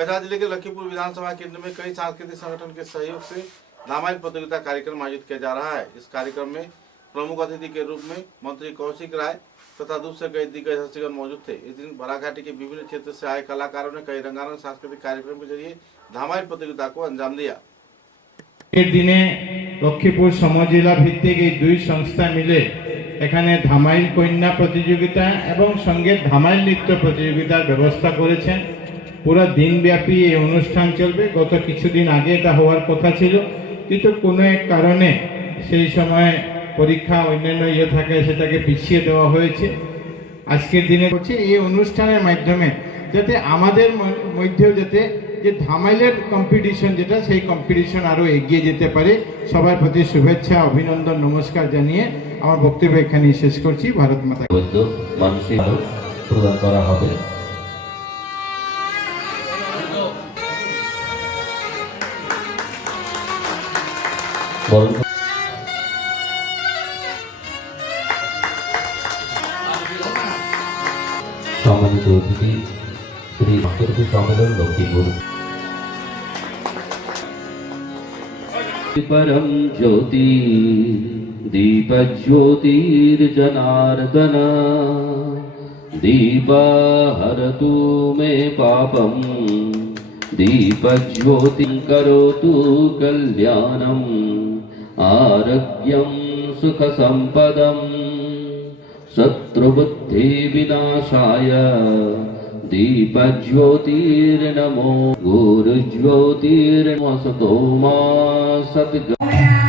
कछार जिले के लखीपुर विधानसभा केंद्र में कई सांस्कृतिक संगठन के सहयोग से रामायण प्रतियोगिता कार्यक्रम आयोजित किया जा रहा है। इस कार्यक्रम में प्रमुख अतिथि के रूप में मंत्री कौशिक राय तथा दूसरे कई दिग्गज हस्तीगण मौजूद थे। इस दिन बराघाटी के विभिन्न क्षेत्र से आए कलाकारों ने कई रंगारंग सांस्कृतिक कार्यक्रम के जरिए रामायण प्रतियोगिता को अंजाम दिया। दिने लक्ष्मीपुर समजिला भित्तिक এই দুই সংস্থা মিলে এখানে ধামাইল কন্যা প্রতিযোগিতা এবং সঙ্গে ধামাইল নৃত্য প্রতিযোগিতার ব্যবস্থা করেছেন। পুরো দিনব্যাপী এই অনুষ্ঠান চলবে। গত কিছুদিন আগে এটা হওয়ার কথা ছিল, কিন্তু কোনো এক কারণে সেই সময় পরীক্ষা অন্যান্য থাকে সেটাকে পিছিয়ে দেওয়া হয়েছে। আজকের দিনে হচ্ছে এই অনুষ্ঠানের মাধ্যমে যাতে আমাদের মধ্যেও যাতে যে ধামাইলের কম্পিটিশন যেটা সেই কম্পিটিশন আরো এগিয়ে যেতে পারে। সবার প্রতি শুভেচ্ছা অভিনন্দন নমস্কার জানিয়ে আমার বক্তব্য এখানে শেষ করছি। ভারত মাতা মানসিক প্রদান করা হবে। সম্মানিত অতিথি শ্রী সাংস্কৃতিক সম্মেলন লক্ষ্মীপুর। परम ज्योति दीप ज्योतिर्जनार्दन दीपा हरतु मे पापम दीप ज्योति करोतु कल्याणम आरोग्यम सुख संपदम शत्रुबुद्धि विनाशाय दीप ज्योतिर्नमो गुरु ज्योतिर्नमो सतो मा सद्गमय।